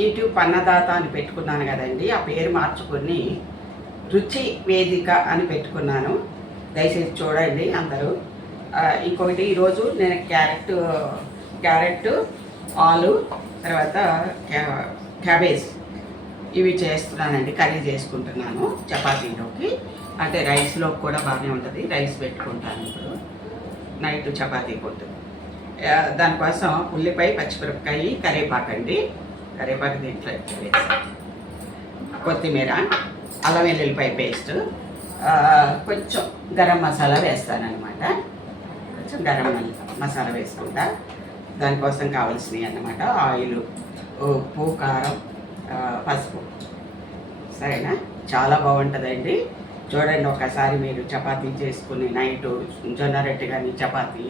YouTube అన్నదాత అని పెట్టుకున్నాను కదండి, ఆ పేరు మార్చుకొని రుచి వేదిక అని పెట్టుకున్నాను. దయచేసి చూడండి అందరూ. ఇంకొకటి ఈరోజు నేను క్యారెట్ ఆలు తర్వాత క్యాబేజ్ ఇవి చేస్తున్నానండి. కర్రీ చేసుకుంటున్నాను చపాతీలోకి. అంటే రైస్లోకి కూడా బాగానే ఉంటుంది. రైస్ పెట్టుకుంటాను ఇప్పుడు, నైట్ చపాతీ కొట్టు. దానికోసం ఉల్లిపాయ, పచ్చిమిరపకాయ, కరివేపాకండి. కరివేపాకు దీంట్లో వేసి, కొత్తిమీర, అల్లం వెల్లుల్లిపాయ పేస్ట్, కొంచెం గరం మసాలా వేస్తానన్నమాట. కొంచెం గరం మసాలా వేసుకుంటా. దానికోసం కావాల్సినవి అన్నమాట ఆయిల్, ఉప్పు, కారం, పసుపు. సరేనా? చాలా బాగుంటుందండి. చూడండి ఒకసారి మీరు చపాతీ చేసుకుని నైటు జొన్న రొట్టె కానీ, చపాతీ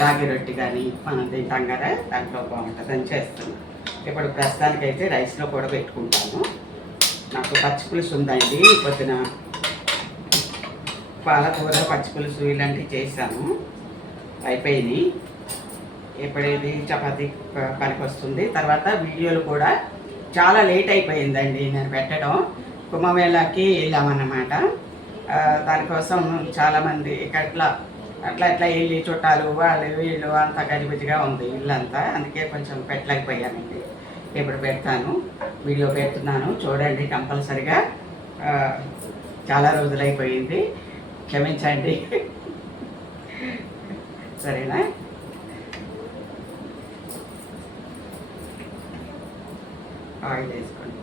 రాగి రొట్టె కానీ మనం తింటాం కదా, దాంట్లో బాగుంటుందని చేస్తున్నాను. ఇప్పుడు ప్రస్తుతానికైతే రైస్లో కూడా పెట్టుకుంటాను. నాకు పచ్చిపులుసు ఉందండి. పొద్దున పాలకూర, పచ్చిపులుసు ఇలాంటివి చేశాను, అయిపోయినాయి. ఇప్పుడు ఇది చపాతీ పనికి వస్తుంది. తర్వాత వీడియోలు కూడా చాలా లేట్ అయిపోయిందండి నేను పెట్టడం. కుంభమేళాకి వెళ్ళామన్నమాట. దానికోసం చాలామంది అట్లా వెళ్ళి చుట్టాలు వాళ్ళు వీళ్ళు అంతా గజిబిజిగా ఉంది ఇల్లంతా. అందుకే కొంచెం పెట్టలేకపోయానండి. ఇప్పుడు పెడతాను, వీడియో పెడుతున్నాను, చూడండి కంపల్సరిగా. చాలా రోజులైపోయింది, క్షమించండి. సరేనా? ఆయిల్ వేసుకోండి.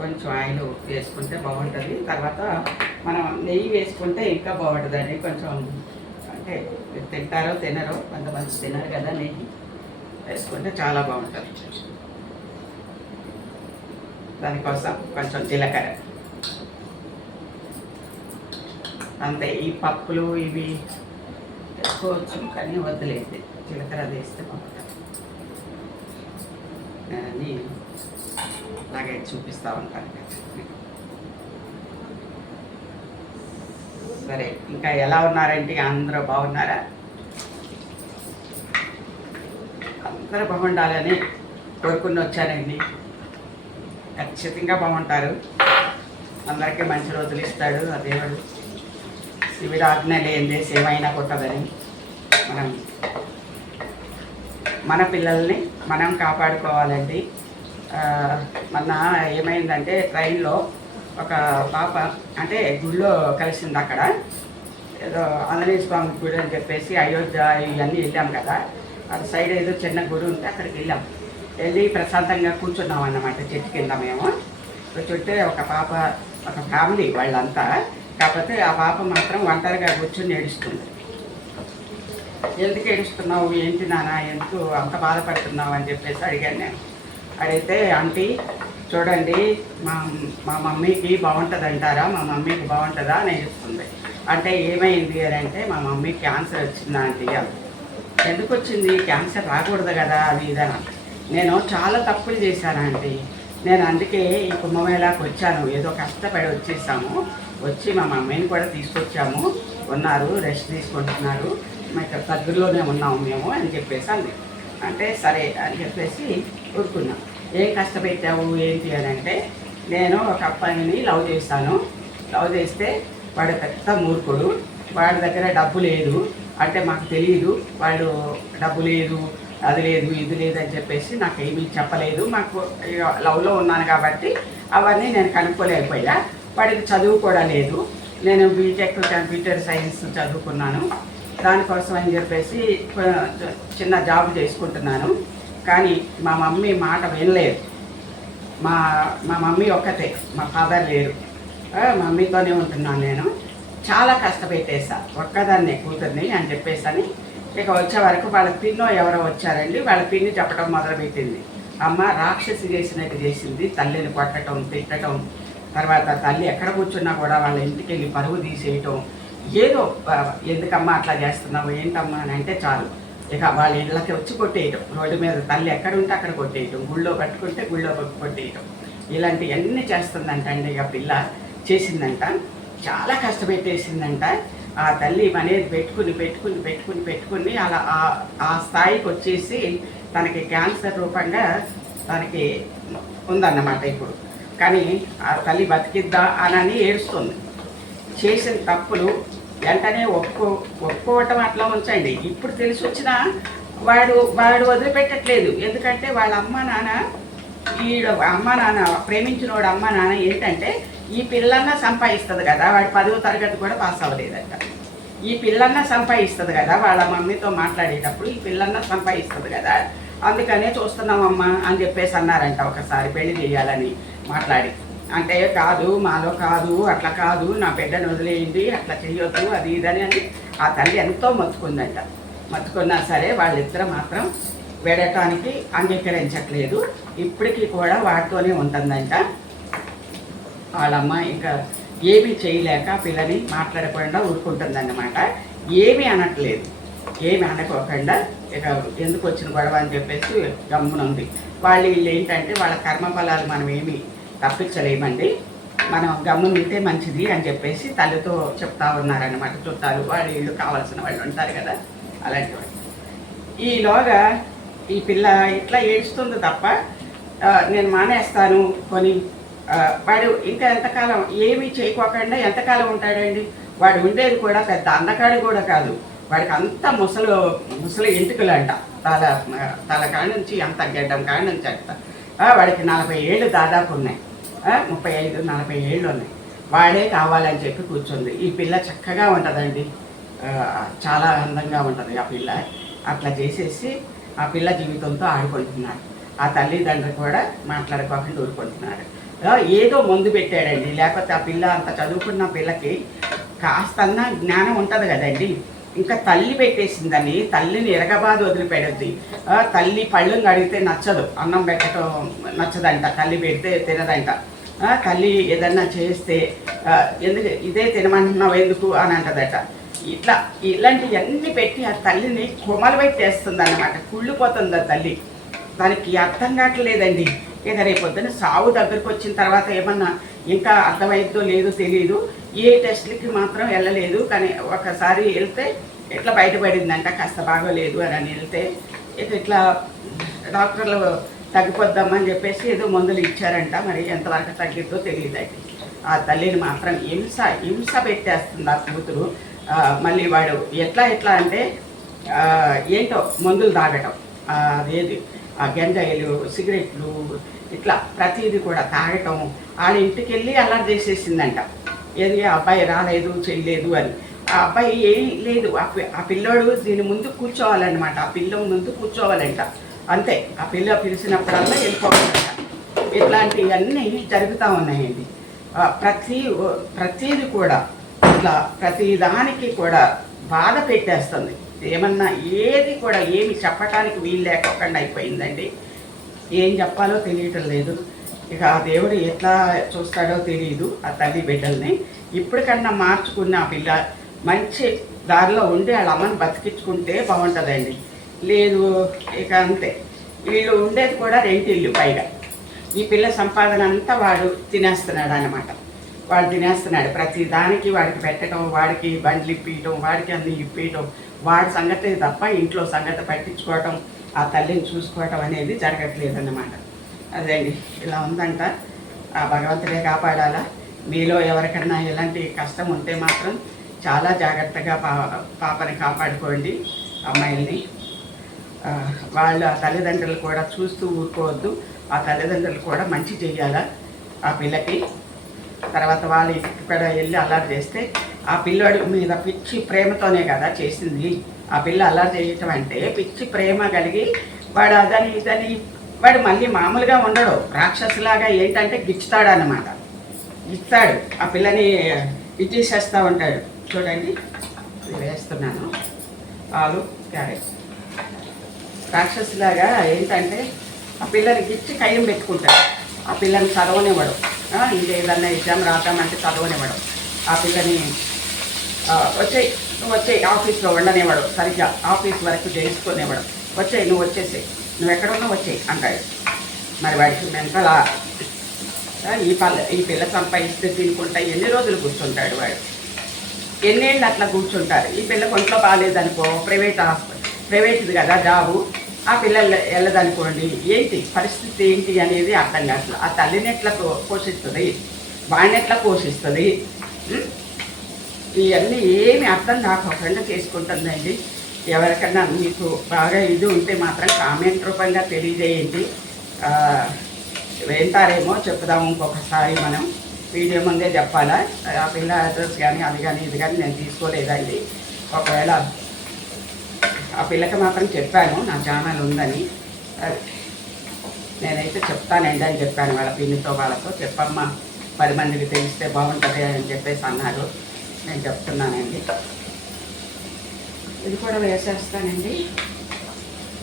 కొంచెం ఆయిల్ వేసుకుంటే బాగుంటుంది. తర్వాత మనం నెయ్యి వేసుకుంటే ఇంకా బాగుంటుందండి. కొంచెం అంటే తింటారో తినరో, కొంతమంది తినరు కదా, నెయ్యి వేసుకుంటే చాలా బాగుంటుంది. దానికోసం కొంచెం జీలకర్ర అంతే. ఈ పప్పులు ఇవి వేసుకోవచ్చు కానీ వద్దులేదు, జీలకర్ర వేస్తే బాగుంటుంది. నేను అలాగే చూపిస్తూ ఉంటాను. సరే, ఇంకా ఎలా ఉన్నారంటే అందరూ బాగున్నారా? అందరూ బాగుండాలని కోరుకుని వచ్చానండి. ఖచ్చితంగా బాగుంటారు. అందరికీ మంచి రోజులు ఇస్తాడు ఆ దేవుడు. శివుడు ఆజ్ఞ లేనిదే ఏమైనా కొట్టదని మన పిల్లల్ని మనం కాపాడుకోవాలండి. మొన్న ఏమైందంటే ట్రైన్లో ఒక పాప అంటే గుళ్ళో కలిసింది. అక్కడ ఏదో ఆంజనేయ స్వామి గుడి అని చెప్పేసి అయోధ్య ఇవన్నీ వెళ్ళాం కదా, అటు సైడ్ ఏదో చిన్న గుడి ఉంటే అక్కడికి వెళ్ళి ప్రశాంతంగా కూర్చున్నాం అన్నమాట. చెట్టు కింద మేము కూర్చుంటే ఒక పాప, ఒక ఫ్యామిలీ వాళ్ళంతా. కాకపోతే ఆ పాప మాత్రం ఒంటరిగా కూర్చొని ఏడుస్తుంది. ఎందుకు ఏడుస్తున్నావు, ఏంటి నాన్న, ఎందుకు అంత బాధపడుతున్నావు అని చెప్పేసి అడిగాను నేను. అడిగితే ఆంటీ చూడండి మా మమ్మీకి బాగుంటుంది అంటారా, మా మమ్మీకి బాగుంటుందా అని ఏడుస్తుంది. అంటే ఏమైంది అని అంటే, మా మమ్మీ క్యాన్సర్ వచ్చిందా ఆంటీ. ఎందుకు వచ్చింది, క్యాన్సర్ రాకూడదు కదా అది ఇదని. నేను చాలా తప్పులు చేశాను ఆంటీ. నేను అందుకే ఈ కుంభమేళాకి వచ్చాను. ఏదో కష్టపడి వచ్చేసాము. వచ్చి మా మమ్మీని కూడా తీసుకొచ్చాము, ఉన్నారు, రెస్ట్ తీసుకుంటున్నారు, ఇక్కడ దగ్గరలోనే ఉన్నాము మేము అని చెప్పేసి అంది. అంటే సరే అని చెప్పేసి ఊరుకున్నాం. ఏం కష్టపెట్టావు ఏంటి అని అంటే, నేను ఒక అబ్బాయిని లవ్ చేశాను. లవ్ చేస్తే వాడు పెద్ద మూర్ఖుడు, వాడి దగ్గర డబ్బు లేదు. అంటే మాకు తెలియదు, వాడు డబ్బు లేదు, అది లేదు, ఇది లేదు అని చెప్పేసి నాకు ఏమీ చెప్పలేదు. మాకు లవ్లో ఉన్నాను కాబట్టి అవన్నీ నేను కనుక్కోలేకపోయా. వాడికి చదువు కూడా లేదు. నేను బీటెక్ కంప్యూటర్ సైన్స్ చదువుకున్నాను. దానికోసం అని చెప్పేసి చిన్న జాబ్ చేసుకుంటున్నాను. కానీ మా మమ్మీ మాట వినలేదు. మా మమ్మీ ఒక్కతే, మా ఫాదర్ లేరు. మమ్మీతోనే ఉంటున్నాను నేను. చాలా కష్టపెట్టేసా ఒక్కదాన్నే కూతుర్ని అని చెప్పేసి అని. ఇక వచ్చే వరకు వాళ్ళ పిన్నో ఎవరో వచ్చారండి. వాళ్ళ పిన్ని చెప్పడం మొదలుపెట్టింది. అమ్మ రాక్షసి చేసినట్టు చేసింది, తల్లిని కొట్టడం, తిట్టడం. తర్వాత తల్లి ఎక్కడ కూర్చున్నా కూడా వాళ్ళ ఇంటికి వెళ్ళి పరువు తీసేయటం. ఏదో ఎందుకమ్మా అట్లా చేస్తున్నావు, ఏంటమ్మా అని అంటే చాలు ఇక వాళ్ళ ఇళ్ళకి వచ్చి కొట్టేయటం. రోడ్డు మీద తల్లి ఎక్కడ ఉంటే అక్కడ కొట్టేయటం, గుళ్ళో పట్టుకుంటే గుళ్ళో కొట్టేయటం. ఇలాంటివన్నీ చేస్తుందంట అండి. ఇక పిల్ల చేసిందంట, చాలా కష్టపెట్టేసిందంట. ఆ తల్లి అనేది పెట్టుకుని అలా ఆ స్థాయికి వచ్చేసి తనకి క్యాన్సర్ రూపంగా దానికి ఉందన్నమాట ఇప్పుడు. కానీ ఆ తల్లి బతికిద్దా అని ఏడుస్తుంది. చేసిన తప్పులు వెంటనే ఒప్పుకోవటం అట్లా ఉంచండి. ఇప్పుడు తెలిసి వచ్చినా వాడు వదిలిపెట్టట్లేదు. ఎందుకంటే వాళ్ళ అమ్మ నాన్న అమ్మ నాన్న ప్రేమించిన వాడు అమ్మ నాన్న ఏంటంటే ఈ పిల్లన్నా సంపాదిస్తుంది కదా, వాడు 10వ తరగతి కూడా పాస్ అవ్వలేదట. ఈ పిల్లన్నా సంపాదిస్తుంది కదా, వాళ్ళ మమ్మీతో మాట్లాడేటప్పుడు ఈ పిల్లన్నా సంపాదిస్తుంది కదా, అందుకనే చూస్తున్నామమ్మా అని చెప్పేసి అన్నారంట ఒకసారి పెళ్లి చేయాలని మాట్లాడి. అంటే కాదు, మాలో కాదు, అట్లా కాదు, నా బిడ్డను వదిలేయండి, అట్లా చేయొద్దు, అది ఇదని అని ఆ తల్లి ఎంతో మొత్తుకుందంట. మొత్తుకున్నా సరే వాళ్ళిద్దరు మాత్రం వెళ్ళటానికి అంగీకరించట్లేదు. ఇప్పటికీ కూడా వాటితోనే ఉంటుందంట. వాళ్ళమ్మ ఇంకా ఏమీ చేయలేక పిల్లని మాట్లాడకుండా ఊరుకుంటుందన్నమాట. ఏమీ అనట్లేదు, ఏమి అనుకోకుండా ఇక ఎందుకు వచ్చిన గొడవ అని చెప్పేసి గమ్మునుంది. వాళ్ళు వీళ్ళు ఏంటంటే వాళ్ళ కర్మఫలాలు మనం ఏమి తప్పించలేమండి, మనం గమ్మునుంటే మంచిది అని చెప్పేసి తల్లితో చెప్తా ఉన్నారన్నమాట. చుట్టాలు వాళ్ళు వీళ్ళు కావాల్సిన వాళ్ళు ఉంటారు కదా, అలాంటి వాళ్ళు. ఈలోగా ఈ పిల్ల ఇట్లా ఏడుస్తుంది తప్ప నేను మానేస్తాను కొని వాడు ఇంకా ఎంతకాలం ఏమీ చేయకోకుండా ఎంతకాలం ఉంటాడండి. వాడు ఉండేది కూడా పెద్ద అందకాడు కూడా కాదు, వాడికి అంత ముసలి ఎంటుకలు అంట. తల కాడ నుంచి అంత గడ్డం కాడ నుంచి అంట. వాడికి 40 ఏళ్ళు దాదాపు ఉన్నాయి, 35-40 ఏళ్ళు ఉన్నాయి. వాడే కావాలని చెప్పి కూర్చుంది. ఈ పిల్ల చక్కగా ఉంటుందండి, చాలా అందంగా ఉంటుంది ఆ పిల్ల. అట్లా చేసేసి ఆ పిల్ల జీవితంతో ఆడుకుంటున్నాడు. ఆ తల్లిదండ్రులు కూడా మాట్లాడుకోకుండా ఊరుకుంటున్నారు. ఏదో మందు పెట్టాడండి, లేకపోతే ఆ పిల్ల అంత చదువుకున్న పిల్లకి కాస్తన్నా జ్ఞానం ఉంటుంది కదండి. ఇంకా తల్లి పెట్టేసిందని తల్లిని ఎరగబాదు వదిలిపెడద్ది. తల్లి పళ్ళుని అడిగితే నచ్చదు, అన్నం పెట్టడం నచ్చదంట, తల్లి పెడితే తినదంట. తల్లి ఏదన్నా చేస్తే ఎందుకు ఇదే తినమంటున్నావు ఎందుకు అని అంటదట. ఇలాంటివన్నీ పెట్టి ఆ తల్లిని కొమలు పెట్టేస్తుంది అన్నమాట. కుళ్ళిపోతుంది ఆ తల్లి. దానికి అర్థం కావట్లేదండి. ఇక రేపొద్దున సావు దగ్గరకు వచ్చిన తర్వాత ఏమన్నా ఇంకా అర్థమైద్దో లేదో తెలియదు. ఏ టెస్ట్లకి మాత్రం వెళ్ళలేదు, కానీ ఒకసారి వెళ్తే ఇట్లా బయటపడిందంట, కాస్త బాగోలేదు అని వెళ్తే ఇక ఇట్లా డాక్టర్లు తగ్గిపోద్దామని చెప్పేసి ఏదో మందులు ఇచ్చారంట. మరి ఎంతవరకు తగ్గిద్దో తెలియదండి. ఆ తల్లిని మాత్రం హింస పెట్టేస్తుంది ఆ కూతురు. మళ్ళీ వాడు ఎట్లా అంటే ఏంటో మందులు తాగటం, అదేది ఆ గంజాయిలు, సిగరెట్లు, ఇట్లా ప్రతిదీ కూడా తాగటం. వాళ్ళ ఇంటికి వెళ్ళి అల్లరి చేసేసిందంట. ఏది అబ్బాయి రాలేదు చేయలేదు అని. ఆ అబ్బాయి ఏం లేదు, ఆ పిల్లోడు దీని ముందు కూర్చోవాలన్నమాట. ఆ పిల్ల ముందు కూర్చోవాలంట, అంతే. ఆ పిల్ల పిలిచినప్పుడల్లా వెళ్ళిపోవాలంట. ఇట్లాంటివన్నీ జరుగుతూ ఉన్నాయండి. ప్రతీది కూడా ఇట్లా ప్రతిదానికి కూడా బాధ పెట్టేస్తుంది. ఏమన్నా ఏది కూడా ఏమి చెప్పటానికి వీలు లేకుండా అయిపోయిందండి. ఏం చెప్పాలో తెలియటం లేదు. ఇక ఆ దేవుడు ఎట్లా చూస్తాడో తెలియదు ఆ తల్లి బిడ్డల్ని. ఇప్పటికన్నా మార్చుకున్న ఆ పిల్ల మంచి దారిలో ఉండి వాళ్ళ అమ్మని బతికించుకుంటే బాగుంటుందండి. లేదు ఇక అంతే. వీళ్ళు ఉండేది కూడా రెంటిల్లు పైగా. ఈ పిల్ల సంపాదన అంతా వాడు తినేస్తున్నాడు అన్నమాట. వాడు తినేస్తున్నాడు. ప్రతి దానికి వాడికి పెట్టడం, వాడికి బండ్లు ఇప్పించడం, వాడికి అన్ని ఇప్పించడం, వాడి సంగతి తప్ప ఇంట్లో సంగతి పట్టించుకోవటం, ఆ తల్లిని చూసుకోవటం అనేది జరగట్లేదన్నమాట. అదండి, ఇలా ఉందంట. ఆ భగవంతుడే కాపాడాలా. మీలో ఎవరికన్నా ఎలాంటి కష్టం ఉంటే మాత్రం చాలా జాగ్రత్తగా పాపని కాపాడుకోండి, అమ్మాయిల్ని. వాళ్ళ తల్లిదండ్రులు కూడా చూస్తూ ఊరుకోవద్దు. ఆ తల్లిదండ్రులు కూడా మంచి చెయ్యాలా ఆ పిల్లకి. తర్వాత వాళ్ళు ఇక్కడ వెళ్ళి అల్లరి చేస్తే ఆ పిల్లడి మీద పిచ్చి ప్రేమతోనే కదా చేసింది. ఆ పిల్ల అల్లరి చేయటం అంటే పిచ్చి ప్రేమ కలిగి వాడు అదని ఇదని వాడు మళ్ళీ మామూలుగా ఉండడు, రాక్షసులాగా ఏంటంటే గిచ్చుతాడనమాట. ఇస్తాడు ఆ పిల్లని, ఇచ్చేసేస్తూ ఉంటాడు. చూడండి వేస్తున్నాను ఆలు క్యారెట్. రాక్షసులాగా ఏంటంటే ఆ పిల్లని గిచ్చి కయ్యం పెట్టుకుంటాడు. ఆ పిల్లని చదవనివ్వడు. ఇంకేదన్నా ఎగ్జామ్ రాద్దామంటే చదవనివ్వడు. ఆ పిల్లని నువ్వు వచ్చేయి ఆఫీస్లో ఉండనివ్వడు, సరిగ్గా ఆఫీస్ వరకు చేసుకునేవాడు. వచ్చేయి, నువ్వు వచ్చేసేయి, నువ్వు ఎక్కడున్నా వచ్చేయి అంటాడు. మరి వాడికి మెంటలా. ఈ పిల్ల సంపాదిస్తే తినుకుంటా ఎన్ని రోజులు కూర్చుంటాడు వాడు? ఎన్నేళ్ళు అట్లా కూర్చుంటారు? ఈ పిల్ల ఒంట్లో బాగాలేదనుకో, ప్రైవేట్ది కదా జాబు, ఆ పిల్లలు వెళ్ళదనుకోండి, ఏంటి పరిస్థితి ఏంటి అనేది అర్థం కాదు. ఆ తల్లిని ఎట్లా పోషిస్తుంది, వాడిని ఎట్లా పోషిస్తుంది, ఇవన్నీ ఏమి అర్థం కాకుండా చేసుకుంటుందండి. ఎవరికన్నా మీకు బాగా ఇది ఉంటే మాత్రం కామెంట్ రూపంగా తెలియజేయండి. వింటారేమో, చెప్దాము ఇంకొకసారి. మనం వీడియో ముందే చెప్పాలా? ఆ పిల్ల అడ్రస్ కానీ అది కానీ ఇది కానీ నేను తీసుకోలేదండి. ఒకవేళ ఆ పిల్లకి మాత్రం చెప్పాను నా ఛానల్ ఉందని. నేనైతే చెప్తానండి అని చెప్పాను వాళ్ళ పిన్నితో, వాళ్ళతో. చెప్పమ్మా 10 మందికి తెలిస్తే బాగుంటుంది అని చెప్పేసి అన్నారు. నేను చెప్తున్నానండి. ఇది కూడా వేసేస్తానండి.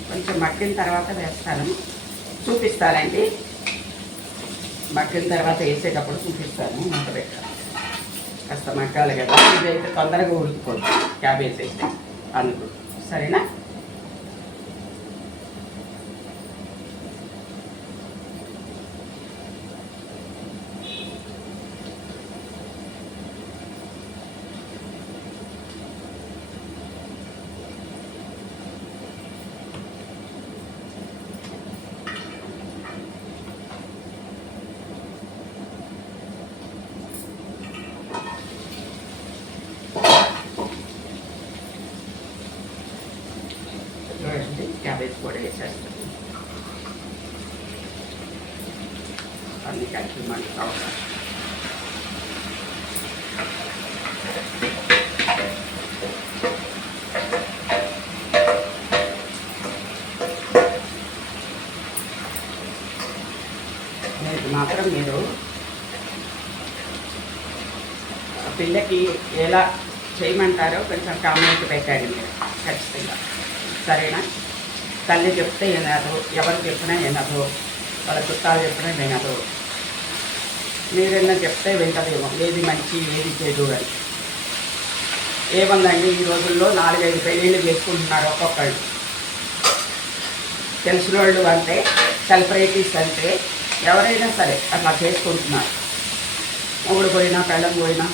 కొంచెం మగ్గిన తర్వాత వేస్తాను, చూపిస్తానండి. మగ్గిన తర్వాత వేసేటప్పుడు చూపిస్తాను. మూత పెట్టాను, కాస్త మగ్గాలి కదా. ఇదైతే తొందరగా ఉడికిపోతుంది క్యాబేజ్ అయితే, అందుకు. సరేనా? క్యాబేజ్ కూడా వేసేస్తాను. అన్ని కలిపి మనకి అవసరం. ఇది మాత్రం మీరు పిల్లకి ఎలా చేయమంటారో కొంచెం కామెంట్ పెట్టండి మీరు ఖచ్చితంగా. సరేనా? తల్లి చెప్తే వినదు, ఎవరు చెప్పినా వినదు, వాళ్ళ చుట్టాలు చెప్పినా వినదు. మీరైనా చెప్తే వింటదేమో, ఏది మంచి ఏది చెడు అని. ఏముందండి, ఈ రోజుల్లో 4-5 పెళ్ళిళ్ళు చేసుకుంటున్నారు ఒక్కొక్కళ్ళు. తెలిసిన వాళ్ళు అంటే, సెలబ్రిటీస్ అంటే ఎవరైనా సరే అట్లా చేసుకుంటున్నారు. మొగుడు పోయినా పెళ్ళం పోయినా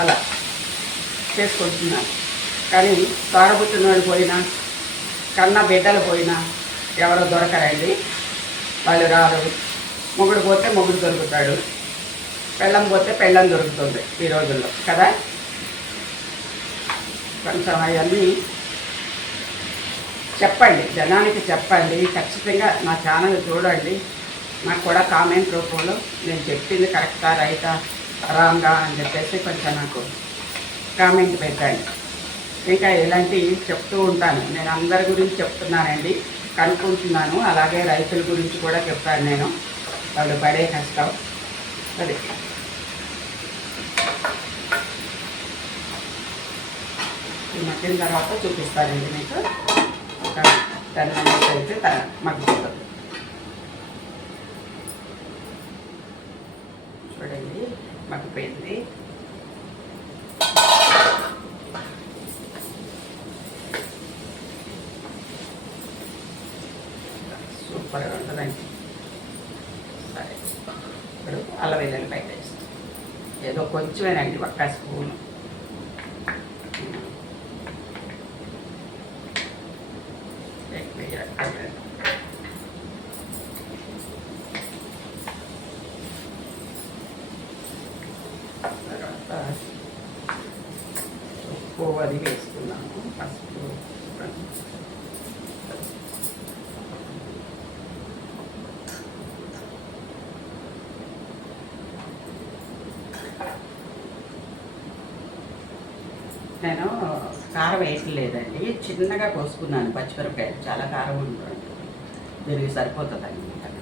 అలా చేసుకుంటున్నారు. కానీ తాగబుట్టిన వాళ్ళు పోయినా, కన్న బిడ్డలు పోయినా ఎవరో దొరకరండి. వాళ్ళు రారు. మొగుడు పోతే మొగుడు దొరుకుతాడు, పెళ్ళం పోతే పెళ్ళం దొరుకుతుంది ఈ రోజుల్లో కదా. కొంచెం అవన్నీ చెప్పండి, జనానికి చెప్పండి. ఖచ్చితంగా నా ఛానల్ చూడండి. నాకు కూడా కామెంట్ రూపంలో నేను చెప్పింది కరెక్టా రైటా రాంగా అని చెప్పేసి కొంచెం నాకు కామెంట్ పెట్టండి. ఇంకా ఇలాంటివి చెప్తూ ఉంటాను. నేను అందరి గురించి చెప్తున్నానండి, కనుక్కుంటున్నాను. అలాగే రైతుల గురించి కూడా చెప్పాను నేను, వాళ్ళు పడే కష్టం అది. ఈ మగ్గిన తర్వాత చూపిస్తానండి మీకు. ఒక 10 నిమిషాలు అయితే మగ్గుతుంది. చూడండి, మగ్గిపోయింది. సూపర్గా ఉంటుందండి. సరే, ఇప్పుడు అల్లం వెల్లుల్లిపాయ పేస్ట్ ఏదో కొంచెమేనండి, 1 స్పూను. తర్వాత ఉప్పు అది వేసుకున్నాము, పసుపు. నేను కారం వేయట్లేదండి, చిన్నగా కోసుకున్నాను పచ్చిమిరపకాయలు. చాలా కారం ఉంటుంది, దీనికి సరిపోతుంది అన్నమాట.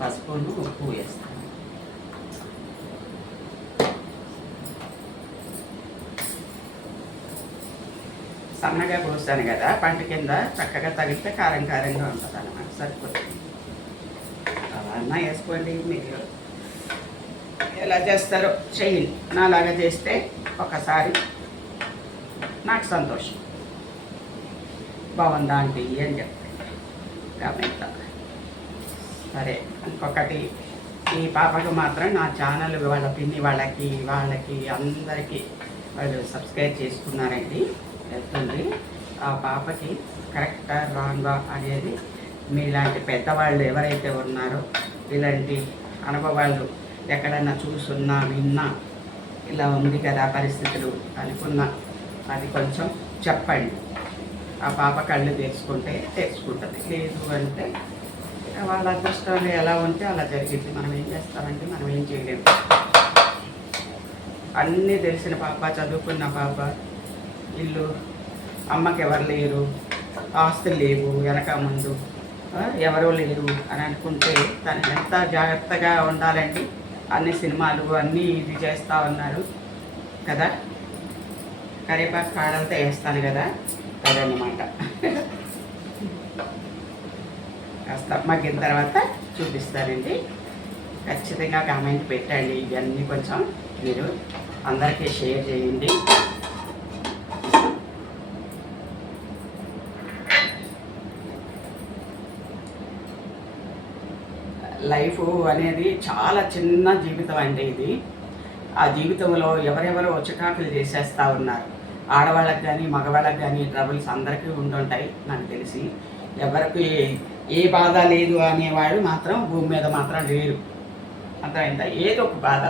పసుపును ఉప్పు వేస్తాను. సన్నగా కోసాను కదా, పంట కింద చక్కగా తగిలితే కారం కారంగా ఉంటుంది అన్నమాట. సరిపోతుంది. అలా అన్నా వేసుకోండి, మీరు ఎలా చేస్తారో చెయ్యండి. నాలాగా చేస్తే ఒకసారి నాకు సంతోషం. బాగుందా ఆంటీ అని చెప్తాను కామెంట్. సరే, ఇంకొకటి, ఈ పాపకు మాత్రం నా ఛానల్ వాళ్ళ పిన్ని వాళ్ళకి అందరికీ వాళ్ళు సబ్స్క్రైబ్ చేసుకున్నారండి. వెళ్తుంది. ఆ పాపకి కరెక్టా రాంగా అనేది మీలాంటి పెద్దవాళ్ళు ఎవరైతే ఉన్నారో ఇలాంటి అనుభవాలు ఎక్కడన్నా చూసున్నా విన్నా ఇలా ఉంది కదా పరిస్థితులు అనుకున్నా అది కొంచెం చెప్పండి. ఆ పాప కళ్ళు తెరుచుకుంటే తెరుచుకుంటుంది, లేదు అంటే వాళ్ళ అదృష్టాలు ఎలా ఉంటే అలా జరిగింది. మనం ఏం చేస్తామంటే మనం ఏం చేయలేము. అన్నీ తెలిసిన పాప, చదువుకున్న పాప, ఇల్లు, అమ్మకి ఎవరు లేరు, ఆస్తులు లేవు, వెనక ముందు ఎవరూ లేరు అని అనుకుంటే తను ఎంత జాగ్రత్తగా ఉండాలండి. అన్ని సినిమాలు అన్నీ ఇది చేస్తూ ఉన్నారు కదా. కరివేపాకు కాడలతో వేస్తాను కదా, అదన్నమాట. కాస్త మగ్గిన తర్వాత చూపిస్తానండి. ఖచ్చితంగా కామెంట్ పెట్టండి. ఇవన్నీ కొంచెం మీరు అందరికీ షేర్ చేయండి. లైఫ్ అనేది చాలా చిన్న జీవితం అండి ఇది. ఆ జీవితంలో ఎవరెవరో చికాకులు చేసేస్తూ ఉన్నారు. ఆడవాళ్ళకి కానీ మగవాళ్ళకి కానీ ట్రబుల్స్ అందరికీ ఉంటుంటాయి నాకు తెలిసి. ఎవరికి ఏ బాధ లేదు అనేవాడు మాత్రం భూమి మీద మాత్రం లేరు. అర్థమైందా? ఏదో ఒక బాధ,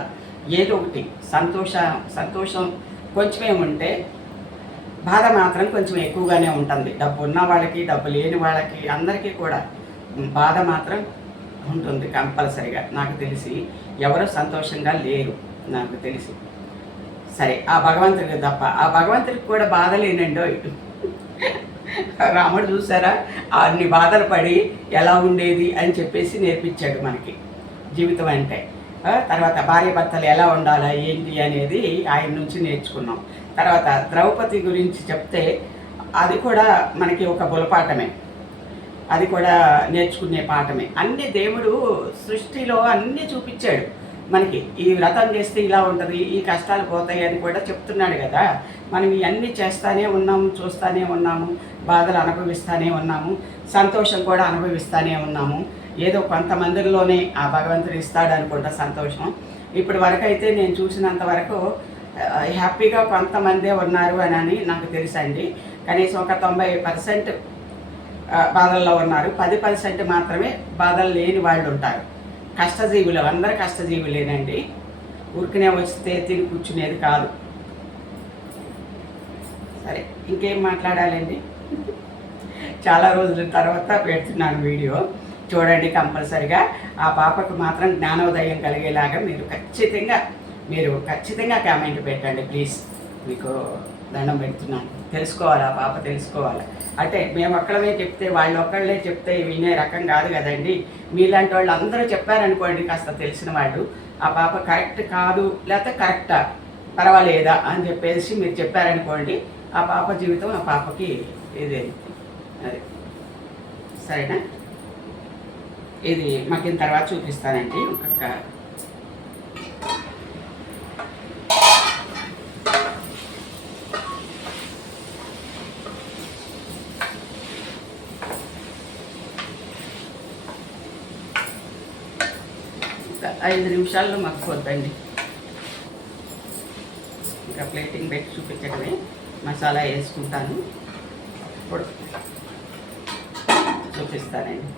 ఏదో ఒకటి. సంతోషం కొంచెమే ఉంటే బాధ మాత్రం కొంచెం ఎక్కువగానే ఉంటుంది. డబ్బు ఉన్న వాళ్ళకి, డబ్బు లేని వాళ్ళకి, అందరికీ కూడా బాధ మాత్రం ఉంటుంది కంపల్సరిగా. నాకు తెలిసి ఎవరు సంతోషంగా లేరు నాకు తెలిసి. సరే, ఆ భగవంతుడికి తప్ప, ఆ భగవంతుడికి కూడా బాధ లేనండో. రాముడు చూసారా అన్ని బాధలు పడి ఎలా ఉండేది అని చెప్పేసి నేర్పించాడు మనకి జీవితం అంటే. తర్వాత భార్య భర్తలు ఎలా ఉండాలా ఏంటి అనేది ఆయన నుంచి నేర్చుకున్నాం. తర్వాత ద్రౌపది గురించి చెప్తే అది కూడా మనకి ఒక గుణపాఠమే, అది కూడా నేర్చుకునే పాఠమే. అన్ని దేవుడు సృష్టిలో అన్నీ చూపించాడు మనకి. ఈ వ్రతం చేస్తే ఇలా ఉంటుంది, ఈ కష్టాలు పోతాయి అని కూడా చెప్తున్నాడు కదా. మనం ఇవన్నీ చేస్తూనే ఉన్నాము, చూస్తూనే ఉన్నాము, బాధలు అనుభవిస్తూనే ఉన్నాము, సంతోషం కూడా అనుభవిస్తూనే ఉన్నాము. ఏదో కొంతమందిలోనే ఆ భగవంతుడు ఇస్తాడు అనుకుంటా సంతోషం. ఇప్పటి వరకు అయితే నేను చూసినంత వరకు హ్యాపీగా కొంతమందే ఉన్నారు అని నాకు తెలుసండి. కనీసం ఒక 90% బాధల్లో ఉన్నారు, 10% మాత్రమే బాధలు లేని వాళ్ళు ఉంటారు. కష్టజీవులు, అందరూ కష్టజీవులేనండి. ఊరికనే వస్తే తిని కూర్చునేది కాదు. సరే, ఇంకేం మాట్లాడాలండి. చాలా రోజుల తర్వాత పెడుతున్నాను వీడియో, చూడండి కంపల్సరిగా. ఆ పాపకు మాత్రం జ్ఞానోదయం కలిగేలాగా మీరు ఖచ్చితంగా కామెంట్ పెట్టండి ప్లీజ్. మీకు దండం పెడుతున్నాను. తెలుసుకోవాలి, ఆ పాప తెలుసుకోవాలి. అంటే మేము ఒక్కడమే చెప్తే, వాళ్ళు ఒక్కళ్ళే చెప్తే వినే రకం కాదు కదండి. మీలాంటి వాళ్ళు అందరూ చెప్పారనుకోండి, కాస్త తెలిసిన వాళ్ళు, ఆ పాప కరెక్ట్ కాదు లేకపోతే కరెక్టా పర్వాలేదా అని చెప్పేసి మీరు చెప్పారనుకోండి, ఆ పాప జీవితం ఆ పాపకి ఇదే. అది సరేనా? ఇది మగ్గిన తర్వాత చూపిస్తానండి. ఇంకొక ఇంకా 5 నిమిషాల్లో మగ్గిపోద్దండి. ఇంకా ప్లేటింగ్ పెట్టి చూపించడమే. మసాలా వేసుకుంటాను, అప్పుడు చూపిస్తానండి.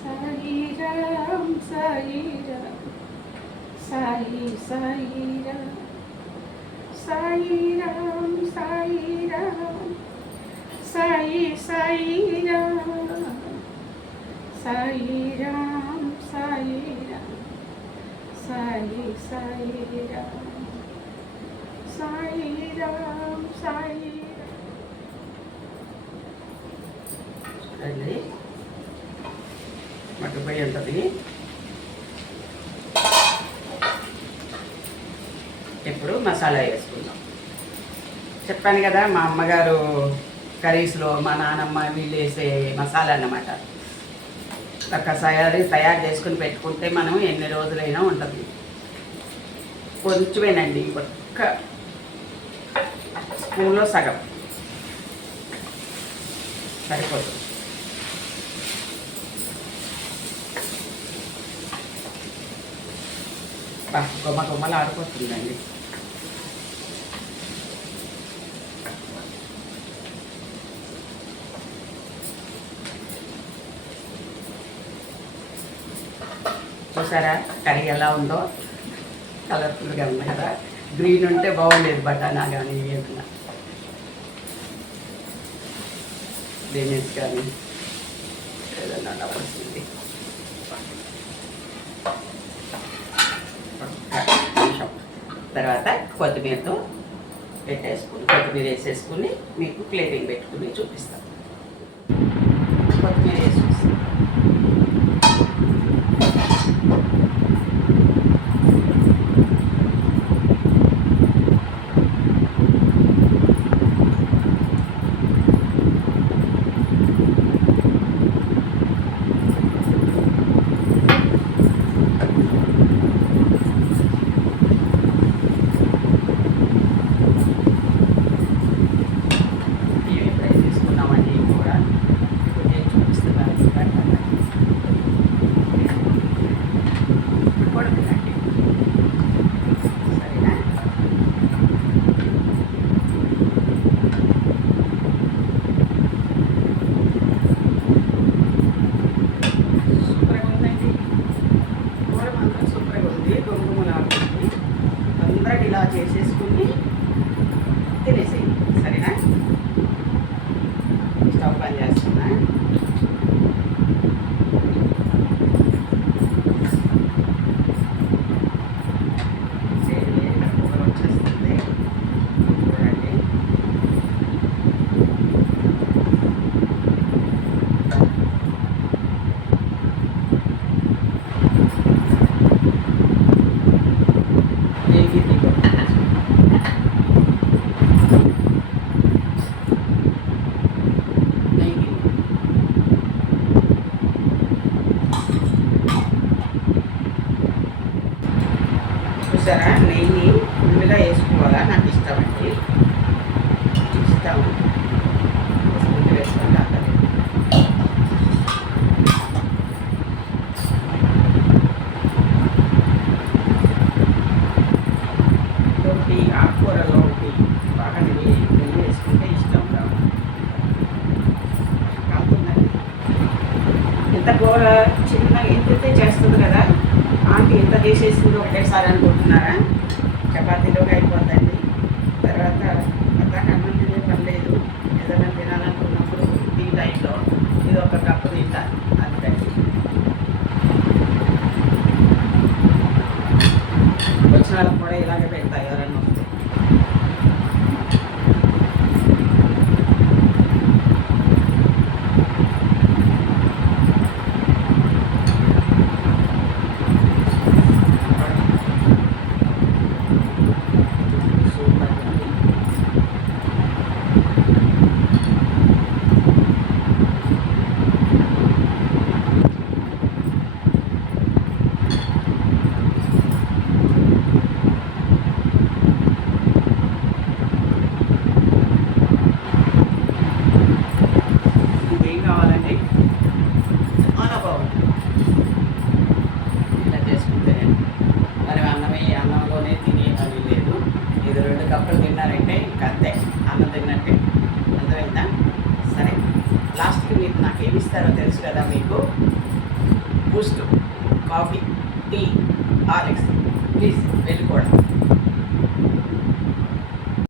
సాయిరాం సాయిరాం సాయి సాయిరాం సాయిరాం సాయిరాం సాయి సాయిరాం సాయిరాం సాయిరాం సాయి సాయిరాం సాయిరాం సాయిరాం. చూడండి, మట్టుపై ఉంటుంది. ఇప్పుడు మసాలా వేసుకుందాం. చెప్పాను కదా, మా అమ్మగారు కర్రీస్లో మా నానమ్మ వీళ్ళు వేసే మసాలా అన్నమాట. ఒక్కసారి తయారు చేసుకుని పెట్టుకుంటే మనం ఎన్ని రోజులైనా ఉంటుంది. కొంచెమేనండి, ఒక్క స్పూన్లో సగం సరిపోతుంది. గుమ్మ గుమ్మలు ఆడిపోతుందండి. చూసారా కర్రీ ఎలా ఉందో, కలర్ఫుల్గా ఉంది కదా. గ్రీన్ ఉంటే బాగుండేది బటానా కానీ ఏదైనా బీన్స్ కానీ ఏదైనా ఉండవలసింది. తర్వాత కొత్తిమీరతో కొత్తిమీర వేసేసుకుని మీకు ప్లేటింగ్ పెట్టుకుని చూపిస్తాను. కొత్తిమీర వేసేసి ఇలా చేసేసుకుని తినేసేయండి. సరేనా? స్టవ్ పని చేస్తున్నా. వచ్చేస్తుంది చూడండి. చూసారా, నెయ్యి ఫుల్గా వేసుకోవాలా, నాకు ఇష్టం అండి. ఇష్టం వేసుకుంటే అక్కడ ఒకటి ఆకుకూరలో ఒకటి బాగా నెయ్యి వేసుకుంటే ఇష్టం కాకుందండి. ఇంత కూర చిన్నగా ఇంతే చేస్తుంది కదా ఆంటీ, ఎంత చేసేసింది ఒకటేసారి అనుకుంటున్నారా? చపాతీలోకి అయిపోద్దండి. తర్వాత అందాక అన్నం తినే పని లేదు. ఏదైనా తినాలనుకున్నప్పుడు ఈ టైంలో ఇది ఒక కప్పు తింటాను. అందుకని వచ్చిన వాళ్ళకి కూడా ఇలాగే పెడతా ఎవరన్నా వస్తే. కప్పులు తిన్నారంటే ఇంకా అంతే, అన్నం తిన్నట్టే. అర్థమైందా? సరే, లాస్ట్కి మీకు నాకు ఏమి ఇస్తారో తెలుసు కదా మీకు. Boost, coffee, tea, Horlicks. Please వెళ్ళిపోవడం.